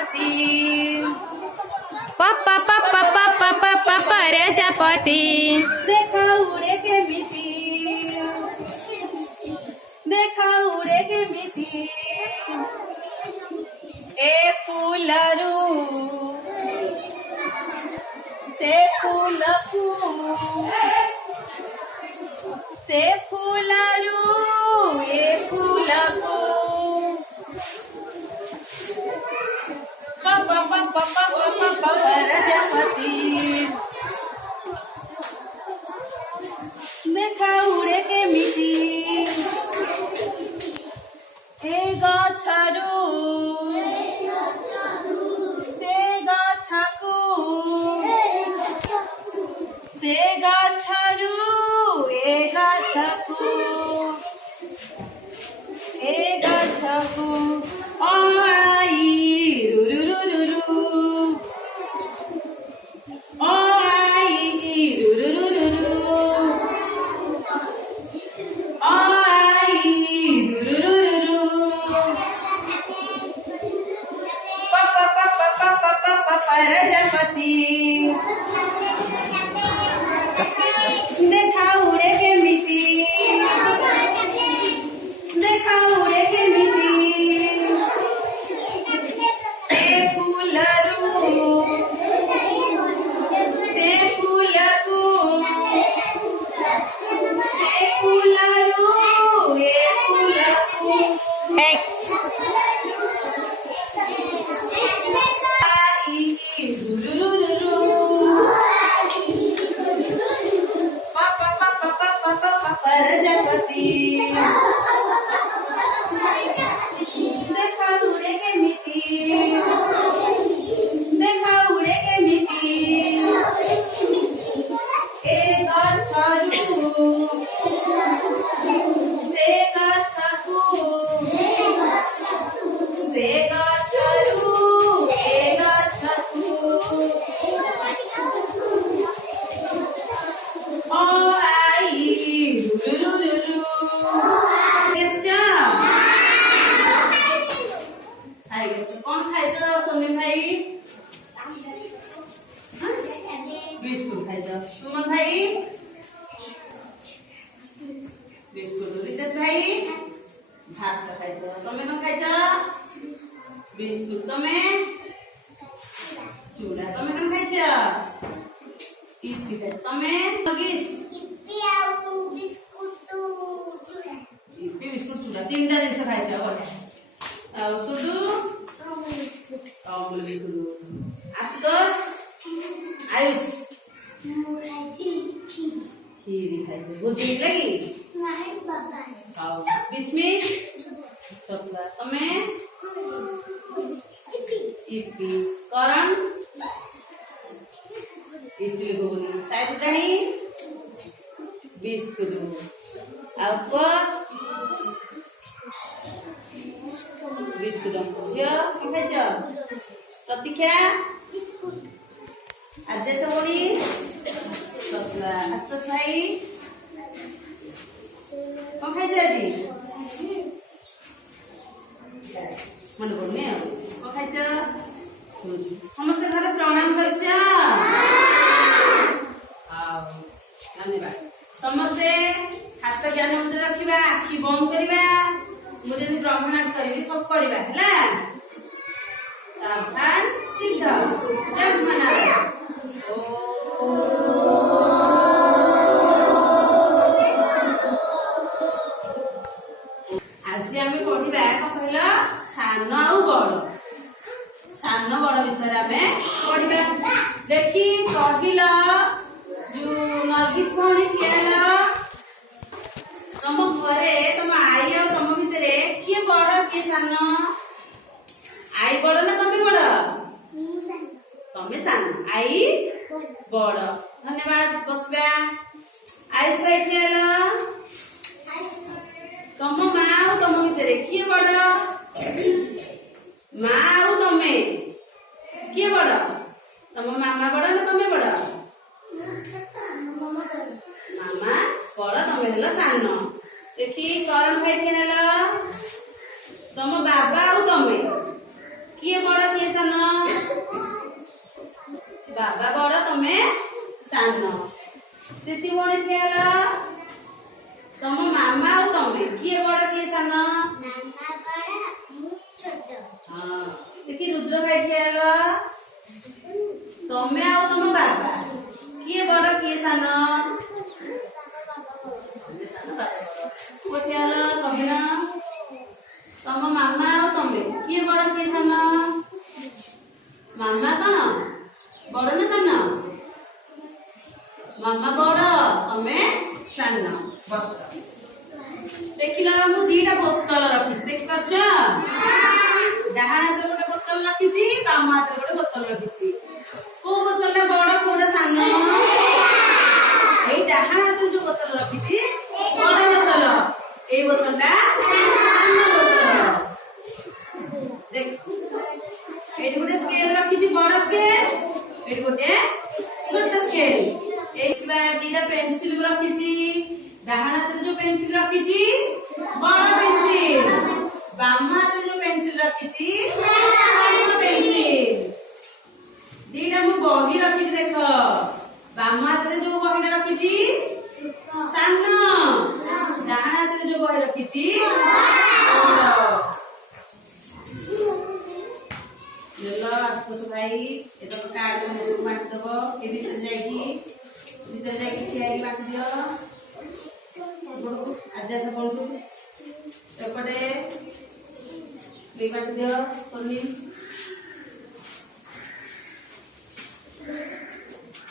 प्रजापति पप्पा पप्पा पप्पा पप्पा प्रजापति देखा उड़े केमिति देखा उड़े केमिति ए फूलरू से फूलकू से फूलरू ए फूलकू प्रजापति देखा उड़े केमिति ए गछरू से गछकू से गछरू ए गछकू ए गछकू आई रुरुरुरुरु आई रुरुरुरुरु आई रुरुरुरुरु प्रजापति देखा उड़े केमिति देखा उड़े केमिति ए फूलरू से फूलकू से फूलरू ए फूलकू आई रुरुरुरुरु प्रजापति देखा उड़े केमिति देखा उड़े केमिति ए गछरू से गछकू से गछरू ए गछकू ओ आई रुरुरुरु कौन खाइछ समीर भाई बिस्कुट खाइछ सुमन भाई बिस्कुट रितेश भाई भात खाइछ तमे कौन खाइछ बिस्कुट तमे चूड़ा तमे कौन खाइछ इपी खाइछ तमे मगिस इपी बिस्कुट चूड़ा तीनटा जिनिस खाइछ बढिया आ सुडु अमूल बिस्कुट आशुतोष आयुष खीरी खाइछ बुझी लगी आओ बिस्मित छोटला तमे इपी करण इडली को बोली साइड रानी बिस्कुट आओ को बिस्कुट झियो खाइछ प्रतीक्षा आदेश बड़ी सतला आशुतोष भाई कौन खाइछ आज मन पड़ने कौन खाइछ सुजी समस्त घर प्रणाम करछ धन्यवाद समस्ते हाथ ज्ञान मुंड रखिबा आखि बंद करिबा मुझे ब्रह्मणाथ करी सब करवा है सावधान सिद्ध ब्रह्मणाथ आज आम पढ़ा कौन कहल सान आउ बड़ सान बड़ विषय आम पढ़ा देखी कहल जो नर्गिस भौणी किए तुम घरे तुम आई आ तुम भितर किए बड़ किए सान आई बड़ ना तुम बड़ तमें सान आई बड़ धन्यवाद बसबा आयुष भाई किए तुम माँ आ तुम भितर किए बड़ माँ आ तुमे किए बड़ तुम मामा बड़ ना तुम बड़ मामा बड़ तुम हेल सान देखी करण भाई किए तुम बाबा आ तुमे किए बड़ किए सान कौन ठियाल तुम मामा और तमे किए बड़ किए सान हाँ देखी रुद्र भाई ठियाल तमे आ तुम बाबा किए बड़ किए सान ठियाल तमे ना तुम मामा और तमे किए बड़ किए सान मामा कौन बड़ ना सान मामा बड़ तमे सान बस देखिला मु दीटा बोतल रखी देखि पाछ डाहाण हाथ गोटे बोतल रखी बाम हाथ गोटे बोतल रखी को बोतल बड़ कोडा सान एई डाहाण हाथ जो बोतल रखी बड़ बोतल एई बोतलटा सान बोतल देख एई गोटे स्केल रखी बड़ स्केल एई गोटे छोटा स्केल एक दीटा पेंसिल रखी डाहाण हाथ जो पेंसिल रखी बड़ पेंसिल बाम हाथ जो पेंसिल रखी पेंसिल दीटा मु बही रखी देख बाम हाथ जो बहीटा रखी सान डाहाण हाथ जो बही रखी आशुतोष भाई ये कार्ड बांटी दब ये भीतर जाकि ठिया बांटी दियो आद्यास पढ़ू एपटे बांटी दियो सोनी